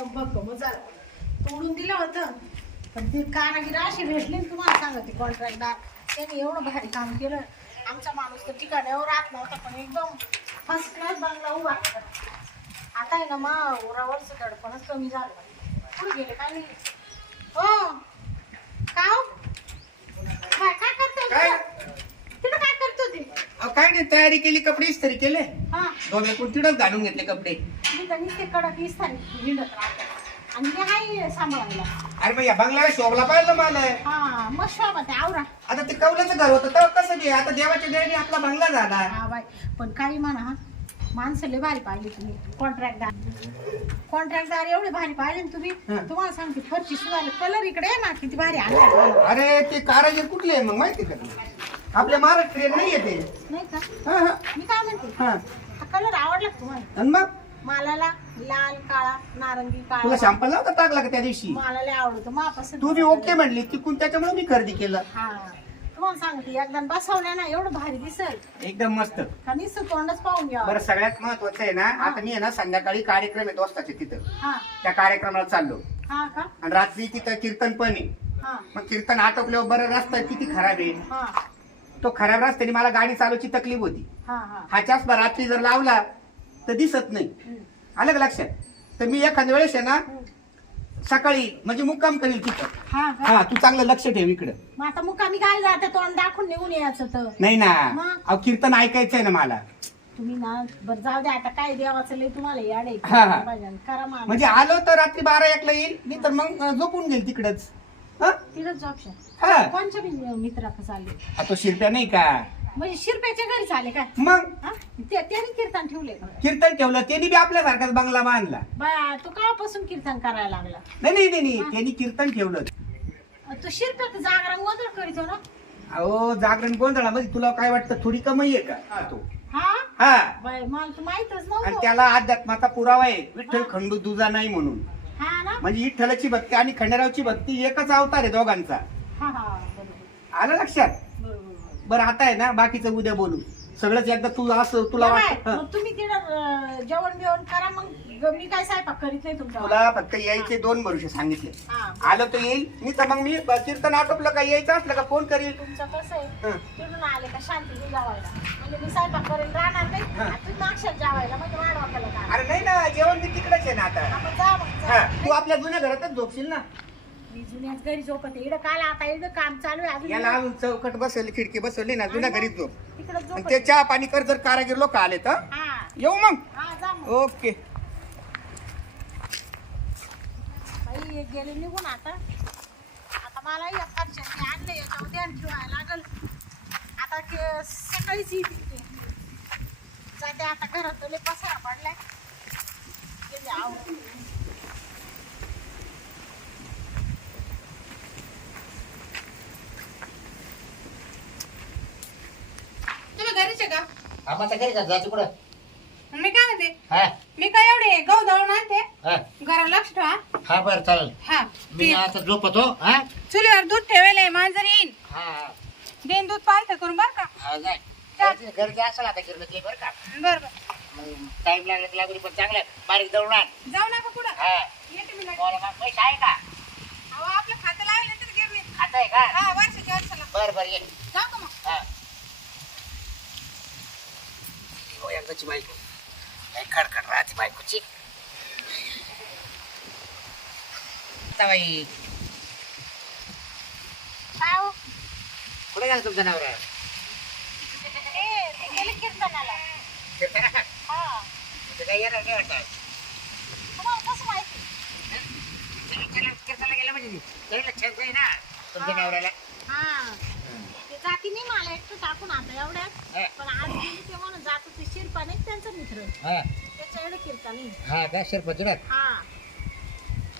एकदम भक्कम झालं. तोडून दिलं होतं. पण ते कारागीर अशी भेटले ना तुम्हाला सांगते कॉन्ट्रॅक्टदार त्यांनी एवढं भारी काम केलं. आमचा माणूस तर ठिकाणावर राहत नव्हता पण एकदम फर्स्ट क्लास बांगला उभा. आता आहे ना मग उरावरचं दडपणच कमी झालं. कुठे गेले काय? नाही हो. का हो? काय काय करतोय काय? तिथं काय करतो ते? अहो, काय नाही तयारी केली कपडे इस्त्री केले. हा. दोघे तिथंच घालून घेतले कपडे. तर नुसते कडक हिंडत आणि ते सांभाळायला. अरे मग या बंगल्याला शोभला पाहिलं मला हा मग शोभा ते आवरा. आता ते घर होतं कसं नाही आता देवाच्या आपला बंगला झाला. हा पण काही म्हणा हा माणसं लय भारी पाहिली तुम्ही. कॉन्ट्रॅक्टदार कॉन्ट्रॅक्टदार एवढे भारी पाहिले ना तुम्ही. हं. तुम्हाला सांगते फरची सुद्धा कलर इकडे आहे ना किती भारी आले अरे ते कारागीर कुठले आहे मग? माहिती का तुला? आपल्या महाराष्ट्रीयन नाही येते नाही का? हा हा. मी काय म्हणते? हा. कलर आवडला का तुम्हाला? आणि मग? मालाला लाल काळा नारंगी तुला काळा शॅम्पल नव्हता टाकला का त्या दिवशी? मला लय आवडतो मापास तू बी ओके म्हणली तिकून त्याच्यामुळे मी खरेदी केलं. हा. तुम्हाला सांगते एकदा बसवल्या ना एवढं भारी दिसेल. एकदम मस्त. का नुसतं तोंडच पाहून घ्या बरं सगळ्यात महत्वाचं आहे ना आता मी आहे ना संध्याकाळी कार्यक्रम आहे दोस्ताचे तिथं. हा. त्या कार्यक्रमाला चाललो. हा का? आणि रात्री तिथं कीर्तन पण आहे. हा. मग कीर्तन आटोपल्यावर बरं रस्ता किती खराब आहे. हा. तो खराब रस्त्याने मला गाडी चालवायची तकलीफ होती. हा हा. हा चष्मा रात्री जर लावला तर दिसत नाही. आलं का लक्षात? तर मी एखाद्या वेळेस आहे ना. सकाळी म्हणजे मुक्काम करेल तिथं. हा हा. तू चांगलं लक्ष ठेव इकडं. मग आता मुकामी काय जाते तोंड दाखवून निघून यायचं तर. नाही ना. मग? अहो कीर्तन ऐकायचंय ना मला. तुम्ही ना बरं जाऊ द्या आता काय देवाचं लय तुम्हाला याड आहे. हा, हा. करा म्हणजे आलो तर रात्री बारा एकला येईल नाही तर मग अं, झोपून घेईल तिकडच. तिथंच ऑप्शन हा. कोणच्या मित्राकडे चालले हा, तो शिरप्या नाही का? म्हणजे शिरप्याच्या घरी चाले काय? मग? हा? ते- त्याने कीर्तन ठेवले का? कीर्तन ठेवलं त्यांनी बी आपल्यासारखाच बंगला बांधला. बा तू केव्हापासून कीर्तन करायला लागला? नाही नाही नाही, नाही त्यांनी कीर्तन ठेवलं. तू शिरप्यात जागरण गोंधळ करीतो ना अहो जागरण गोंधळामध्ये तुला काय वाटतं थोडी कमाई आहे का? तो. हा? हा. बाय मला तर माहितच आणि नव्हतं त्याला अध्यात्माचा पुरावा आहे विठ्ठल खंडू दुजा नाही म्हणून. हा ना? म्हणजे विठ्ठलाची भक्ती आणि खंडेरावची भक्ती एकच अवतार आहे दोघांचा. हा हा बरोबर. आलं लक्षात? बरं आता आहे ना बाकीचं उद्या बोलू. सगळंच एकदा तुला असं तुला मग तुम्ही जेवण बिवण करा मग मी काय स्वयंपाक करीत नाही तुमच्या तुला फक्त यायचे दोन भरोसे सांगितले. हा. आलं तर येईल. मी तर मग मी कीर्तन आटोपलं का यायचं असलं का फोन करील. तुमचं कसं आहे? हं. आले का शांती जेवायला. म्हणजे मी स्वयंपाक करेल राहणार नाही. हा. आणि तुम्ही मागशात जेवायला म्हणजे वाढ वाकायला का? अरे नाही ना जेवण मी तिकडेच आहे ना आता. आपण जा मग हा, जा. तू आपल्या जुन्या घरातच झोपशील ना. मी जुन्याच घरी झोपते इकडं काल आता इकडं काम चालू आहे याला अजून अजून चौकट बसवली खिडकी बसवली ना जुन्या घरीच झोप. तिकडं आणि झोपते ते चहा पाणी कर जर कारागीर लोक आले तर हा. येऊ मग? हा जा मग. ओके. बाई गेले निघून आता. आता मला एक आणले ठेवायला लागल. आता के- सकाळीच येते ते. जाते आता घरात लय पसारा पडलाय. गेले आवरून. तुम्ही घरीच आहे का आम्हाला घरी का जायचं कुठं? मी काय म्हणते? हा. मी काय एवढे गहू दळून आणते हा. घरा लक्ष ठेवा. हा बरं चालेल. हा. मी ते आता झोपतो हा? चुलीवर दूध ठेवले मांजर येईन. हा. देईन दूध पालतं करून बर का? हा जाय घरचे असेल आता गिरणं ते बरं का? बर टाईम लागला तर लागू दे, पण चांगलं बारीक दळून आण. जाऊ नका कुठं. हा. येते मी लगेच. बोला मग पैसे आहे का? अहो आपलं खातं लावलं तर गिरणीत खाता आहे का? हा वर्षाच्या वर्षाला. बरं बरं ये. जाऊ का मग? हा. हो एकदाची बायको. लय खडखड राहते बायकोची. बाई? कुठे गेला तुमचं नवरा? ए, ते गेले कीर्तनाला हा. ते काही येणार नाही वाटतं? तुम्हाला कसं माहिती? कीर्तनाला कीर्तनाला गेलं म्हणजे तरी लक्षात नाही ना तुमच्या नवऱ्याला. हा. ते जाती नाही मला एकटं टाकून आता एवढ्यात. हा. पण आज गेली ते म्हणून जात ते शिरपा नाही त्यांचा मित्र? हा. त्याच्या एवढं. हा का शिरपतीरात हा.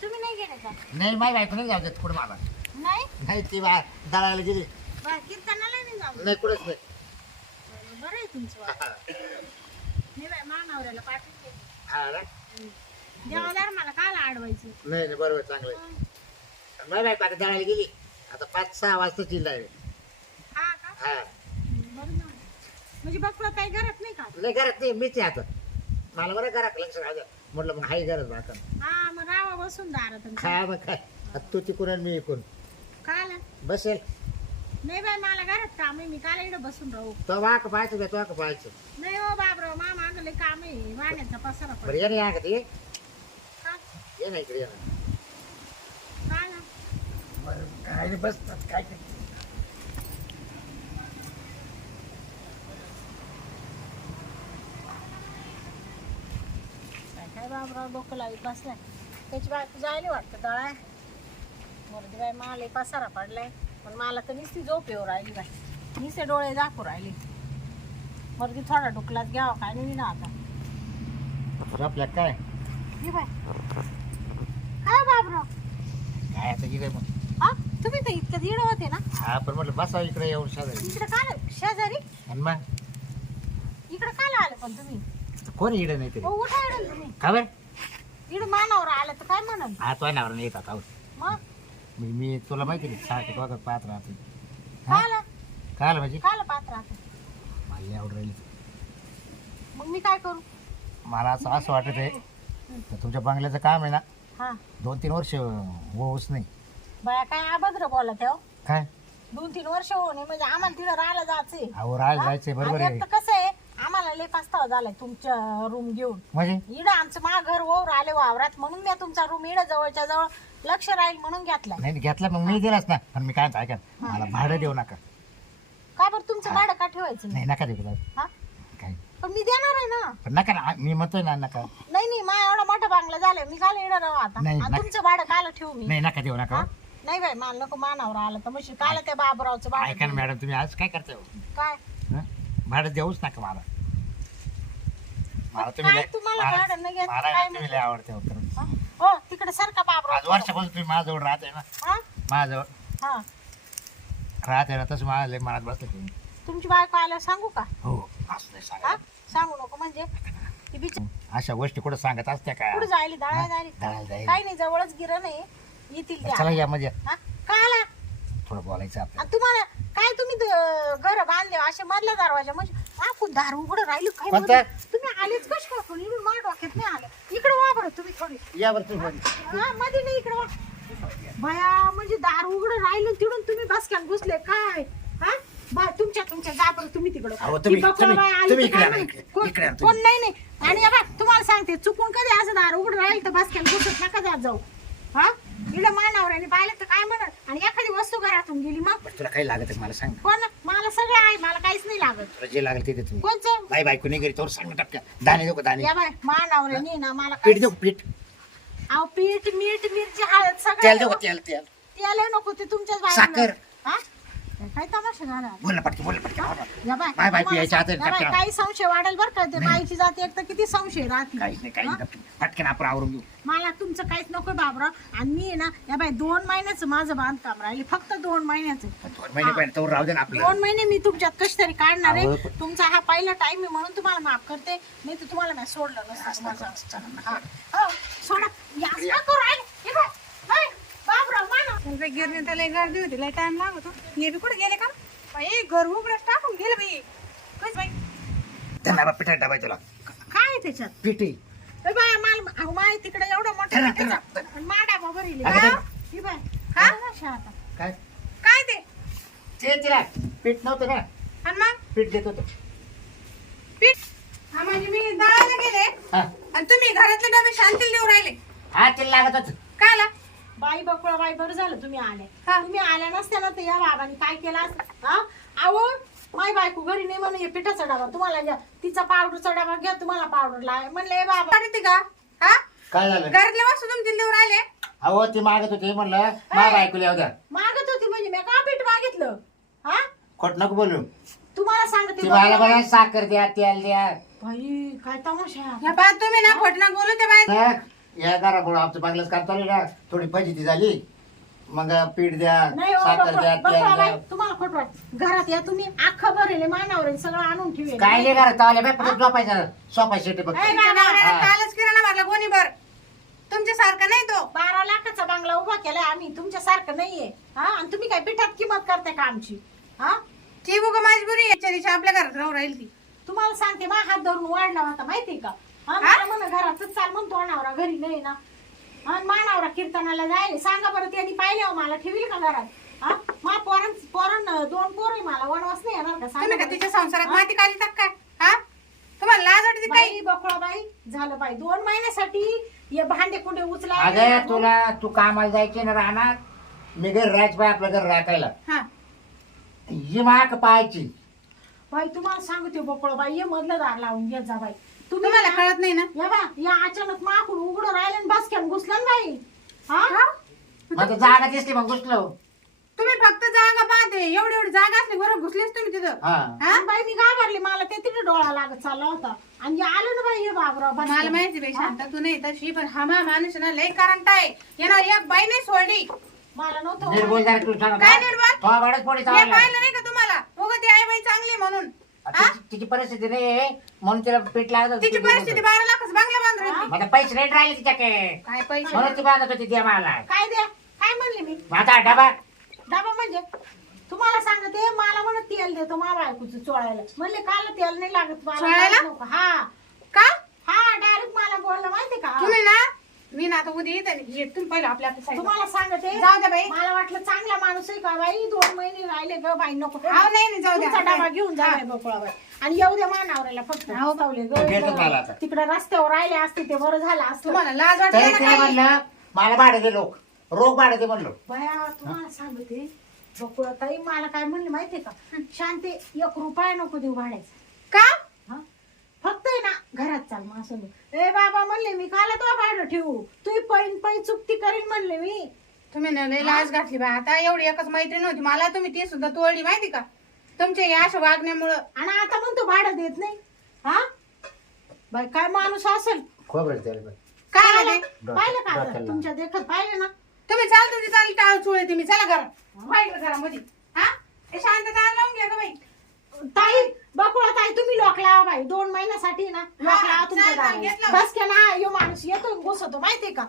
तुम्ही नाही गेले का? नाही माझी बायको नाही जाऊ देत कुठं मला नाही? नाही ती बा दळायला गेली. बा कीर्तनाला नाही जाऊ नाही कुठंच नाही. बरं आहे तुमचं वालं. मी बाय मानावऱ्याला पाठवून देते. हा ना? देवादार मला काल अडवायचं नाही नाही बरोबर चांगलं आहे. माझी बायको आता दळायला गेली. आता पाच सहा वाजता चिल्ला आहे. हा का? हा. म्हणजे बघ काही घरात नाही का? नाही घरात नाही मीच आहे आता. मला बरं घरात लक्ष राहतं म्हटलं मग हाय गरज बाका हा मग रावा बसून दारात आणि खा मग काय? आता तू तिकून आणि मी इकून. काय? बसेल. नाही बाई मला घरात काम आहे. मी काल इकडे बसून राहू. तो वाक पाहायचं तो वाक पाहायचं. नाही हो बाबराव मा मागले काम आहे. वाण्याचा पसारा बरं पड ये ना का ते का? ये ना इकडे ये ना. काय आला? बरं काय नाही बसतात काय ते. बाबराव डोकं लावीत बसलाय. त्याची बायको जायला वाटतं दळाय. मोरदी बाई माले पसारा पडलाय. पण मला तर नुसती झोप येऊ राहिली बाई. नुसते डोळे दाखवू राहिले. मोरदी थोडा डुकलात घ्यावा काय नाही ना आता. आपल्या काय? बाय काय बाबराव काय आता मग. हा? तुम्ही तर इतकं दीड होते ना. हा पण म्हटलं बसा इकडे येऊन शेजारी. इकडे काय शेजारी? आणि मग? इकडे काय आले पण तुम्ही? कोण इकडे नाही तरी? हो उठा इकडे तुम्ही. खबर इकडे मानावर आलं तर काय म्हणाल? हा तो नावर नाही येतात आहोत मग? मी मी तुला माहिती नाही सारखं बघत पाहत राहतो आलं काय आलं म्हणजे? पात्र आता मला आवड राहिली. मग मी काय करू? मला असं असं वाटत आहे तुमच्या बंगल्याचं काम आहे ना हा. दोन तीन वर्ष होऊच नाही. बाया काय अभद्र बोला तेव्हा काय? दोन तीन वर्ष होणे म्हणजे आम्हाला तिथं राहायला जायचंय. अहो राहायला जायचंय बरोबर आहे. कसं आहे आम्हाला लय पास्तावा झालाय तुमच्या रूम घेऊन. म्हणजे? इडं आमचं मा घर ओर आले वावरात म्हणून मी तुमचा रूम इडं जवळच्या जवळ लक्ष राहील म्हणून घेतलाय. नाही घेतला मग मी दिलाच ना. पण मी काय म्हणतो ऐका ना, मला भाडं देऊ नका. का बरं तुमचं भाडं का ठेवायचं? नाही नाही नका देऊ तुला हा? काय? पण मी देणार आहे ना. पण नका ना मी म्हणतोय ना नका. नाही नाही मा एवढा मोठा बांगला झालाय मी काल येणार राहू आता. नाही, आणि नका. तुमचं भाडं काल ठेवू मी. नाही नका देऊ नका हा? नाही बाई मला नको मानावर आलं तर मग काल त्या बाबरावचं ऐका ना भाडं मॅडम तुम्ही आज काय करताय हो? काय? हं? भाडं देऊच नका मला. मला तुम्ही काय लय- तुम्हाला मला- भाडं नाही घ्यायचं? मला काय तुम्ही लय आवडते हो. हा? हो तिकडे सारखा आज बाबराव? वर्षापासून तुम्ही माझ्याजवळ राहते ना. हा? माझ्याजवळ हा. राहते ना तसं मला लय मनात बसलं तुम्ही. तुमची बायको आल्यावर सांगू का? हो असं नाही सांगा हा? सांगू नको म्हणजे? ती बिचार अशा गोष्टी कुठं सांगत असत्या काय? कुठे जायली? दळायला जायली? दळायला जाईल काही नाही जवळच गिरण आहे येतील त्या. चला या म्हणजे. हा? का आला? थोडं बोलायचं आपल्याला. आणि तुम्हाला काय तुम्ही घर बांधले असे मधल्या दरवाजा म्हणजे आपण दार उघडं राहिलं काय कोणतं? बोलू? तुम्ही आलेच कश का पण इकडून माझ्या डोक्यात नाही आलं. इकडे वा बरं तुम्ही थोडी. या बरं तुम्ही हा मध्ये नाही इकडे वा. बया म्हणजे दार उघडं राहिलं तिकडून तुम्ही बसक्यात घुसले काय? हा? बा तुमच्या तुमच्या जा बरं तुम्ही तिकडं. अहो, तुम्ही- ती बकरा तुम्ही- बाई आली तुम्ही तर इकडे काय आणा, माहीत? इकडे- कोण इकडे आणा तुम्ही. कोण नाही नाही. आणि या बा तुम्हाला सांगते चुकून कधी असं दार उघडं राहील तर बसक्यात घुसत नका जात जाऊ. हा? इकडे मानावर आणि पाहिलं तर काय म्हणत? आणि एखादी वस्तू घरातून गेली मग? बरं, तुला काही लागत मला सांग कोण? मला सगळं आहे मला काहीच नाही लागत. तुला जे लागेल ते दे तुम्ही. कोणचं? बाई बायको नाही घरी तोवर सांग ना टपक्या दाणे देऊ का दाणे? या बाय मानावर ना मला पीठ देऊ पीठ? अहो पीठ मीठ मिरची हळद तेल देऊ सगळं का तेल तेल? त्याला नको ते तुमच्याच बाजूला. साखर. हा? काय तमाशा झाला बोल ना पटकी बोल पटकी बोल ना. या बाय बाय बाय, तुम्हाला पियाच्या हातात सांग- या बाय, टपक्या. काही संशय वाढेल बरं का ते बाईची जाती एक तर किती संशय राहते काहीच नाही काही? नाही पटकन. पटकन आपण आवरून घेऊ मला तुमचं काहीच नको बाबरा आणि मी आहे ना या बाय दोन महिन्याचं माझं बांधकाम राहिले फक्त दोन महिन्याचं पण दोन महिने पण तोवर राहू दे ना आपलं दोन महिने मी तुमच्यात कशी तरी काढणार अहो, आहे पण- तुमचा हा पहिला टाइम आहे म्हणून तुम्हाला माफ करते नाही तर तुम्हाला मी सोडलं नसतं तुम्हाला. हा. हो, सोडा या असं नका करू. आई, बघ. हाय, गिरणी त्याला गर्दी होती लय टाइम लागत होता. हे बी कुठे गेले का? बाई घर उघडच टाकून गेले बाई. कस बाई? त्यांना बा पिठात डबाय तुला काय आहे त्याच्यात? पिठी. ए बाय माल अहो माय तिकडे एवढं मोठं धरा, पिठाचं. धरा. आणि माडा बाबा रिले. अगं, धरा. ही? बाय हा? हा? ना शहाता. काय? काय ते? ते तिला पीठ नव्हतं ना आणि मग? पीठ देत होतं. पीठ? हा म्हणजे मी दळायला गेले. हा. आणि तुम्ही घरातले डबे शांतील देऊ राहिले. हा तिला लागत होतं काय बाई बकुळा बाई बरं झालं तुम्ही आले. हा. तुम्ही आल्या नसत्या ना तर या बाबांनी काय केलं हा? अहो माय बायको घरी नाही म्हणून हे पिठाचा डबा तुम्हाला घ्या. तिचा पावडरचा डबा घ्या तुम्हाला पावडर लाव म्हणले "ए बाबा. का? हा? काय झालं? घरातले राहिले? अहो ती मागत होती म्हणलं मा बायकोला येऊ द्या. मागत होती म्हणजे मी का पीठ मागितलं? हा? खोट नको बोलू. तुम्हाला सांगते ती मला म्हणा साखर द्या तेल द्या. बाई काय तमाशा आहे. या बात तुम्ही ना खोट ना बोलू त्या बाई या घरापुढं आमचं बांगलाच काम चालू आहे ना. थोडी फजिती झाली. मग पीठ द्या नाही हो, साखर द्या तेल बाई, तुम्हाला खोट घरात या तुम्ही अख्खं भरेले मानावर सगळं आणून ठेवले काय नाही घरात आले बाई फक्त झोपायचं सोफा शेटी बघ ए, तुमच्या नवऱ्याने हा. कालच किराणा भरला गोणीभर. तुमच्या सारखा नाही तो. बारा लाखाचा बांगला उभा केलाय आम्ही तुमच्या सारखं नाहीये. हा? आणि तुम्ही काय पिठात किंमत करताय का आमची? हा? ती बघ मजबुरी आहे. याच्या दिवशी आपल्या घरात राहून राहील ती. तुम्हाला सांगते मा हात धरून वाढला होता माहितीये का? हा? मला म्हणा अनावरा घरी नाही ना. हा, मानावरा कीर्तनाला जायले. सांगा बरं त्यांनी पाहिले हो मला. ठेवील का घरात? हा? मा पोरण पोरण दोन पोर आहे मला. वनवास नाही येणार का? सांगा का बरं. तिच्या संसारात माती काढली तर काय? हा? तुम्हाला लाज वाटते काही बाई बकळा बाई. झालं बाई. दोन महिन्यासाठी हे भांडे कुठे उचला अगं तुला तू कामाला जायची ना राहणार? मी घरी राहायचं बाय आपलं घर राखायला हा. ही माक पाहायची. बाई तुम्हाला सांगते बकळ बाई. ये मधलं दार लावून घेत जा बाई. तुम्ही तुम्हाला कळत नाही ना? या बा या अचानक माकूड उघडं राहिलं आणि बसक्यान घुसलं बाई. हा? मग जागा दिसली मग घुसलो. तुम्ही फक्त जागा पाहते. एवढी एवढी जागा असली बरोबर घुसलीच तुम्ही तिथं. हा. हा? आणि बाई मी घाबरली. मला ते तिथे डोळा लागत चालला होता. आणि हे आलं ना बाई हे बाबराव मला बसक्यान. माहिती बाई शांत तू नाही तशी पण हा मा माणूस ना लय करंट आहे. यानं एक बाई नाही सोडली. मला नव्हतं निर्बोल जरा तू सांग काय निर्बोल? पोळी हे चावला पाहिलं नाही का तुम्हाला? उग ती आई बाई चांगली म्हणून? तिची तिची परिस्थिती नाही म्हणून तिला पीठ लागत होतं. तिची परिस्थिती बारा लाखच बांगला. मग आता पैसे नाही राहिले तिच्याकडे काय पैसे? म्हणून ती बांधत होती द्या मला काय द्या? काय म्हणले मी? आता डबा डबा म्हणजे? तुम्हाला सांगते मला म्हणत तेल देतो मा बायकोचं चोळायला. म्हणले काल तेल नाही लागत मला चोळायला? नको. का हा डायरेक्ट मला बोललं माहिती का तुम्ही ना मी ना आता उद्या येते ये तुम्ही पहिलं आपल्या. तुम्हाला सांगते जाऊ द्या बाई. मला वाटलं चांगला माणूस आहे का बाई दोन महिने राहिले ग बाई नको अहो, नाही, नाही, जाऊ द्या. तुमचा डबा घेऊन जा बाई बोकळा बाई आणि येऊ द्या मानावऱ्याला फक्त भेटत मला आता. तिकडे रस्त्यावर राहिले असते ते बरं झालं असतं तुम्हाला लाज वाटते तरी तिला? म्हणलं मला भाडे दे लोक रोग भाडे दे म्हणलो बया तुम्हाला सांगते बकुळा ताई मला काय म्हणले माहितीये का शांती एक रुपया नको देऊ भाड्याचा का हा? घरात चाल मग असं. ए बाबा म्हणले मी काला तो भाडं ठेवू. तू पैन पै चुकती करीन म्हणले मी. तुम्ही ना लय लाज घातली बा. आता एवढी एकच मैत्रीण होती. मला तुम्ही ती सुद्धा तोडली माहिती का? तुमच्या या अशा वागण्यामुळं. आणि आता म्हणतो भाडं देत नाही. हा? बाई काय माणूस असेल? खोबरं तेल बघ. काय झाले? पाहिलं का आता? डोक्याला. तुमच्या देखत पाहिलं ना? तुम्ही चाल तुमची चाल टाळ चुळे तुम्ही चला घरात. बाहेर घरामध्ये. हा? हे शांत टाळ लावून घ्या ग बाई. ताई बकुळा ताई तुम्ही लोक लावा बाई. दोन महिन्यासाठी ना लोक लावा तुमच्या चालेल. घेतलं. बस के ना यो माणूस येतो घुसतो माहितीये का?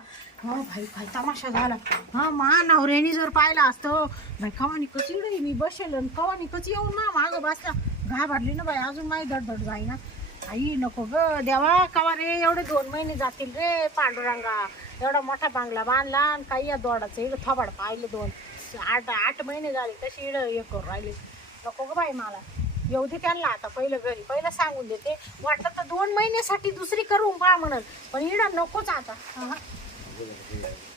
हो भाई काय तमाशा झाला. हा मा नवऱ्याने जर पाहिलं असतं बाई कवानी कशी इकडे मी बसेल आणि कवानी कशी येऊन ना माग बसला घाबरली ना बाई अजून माझी दडदड जाईना. आई नको ग देवा कवा रे एवढे दोन महिने जातील रे पांडुरंगा. एवढा मोठा बांगला बांधला आणि काही या दोडाचं इकडं थोबाड पाहिले दोन. आठ आठ महिने झाले तशी इकडं हे करून राहिली. नको ग बाई मला. येऊ दे त्यांना आता पहिलं घरी पहिलं सांगून देते. वाटलं तर दोन महिन्यासाठी दुसरी करू पहा म्हणत. पण इडं नकोच आता. हा.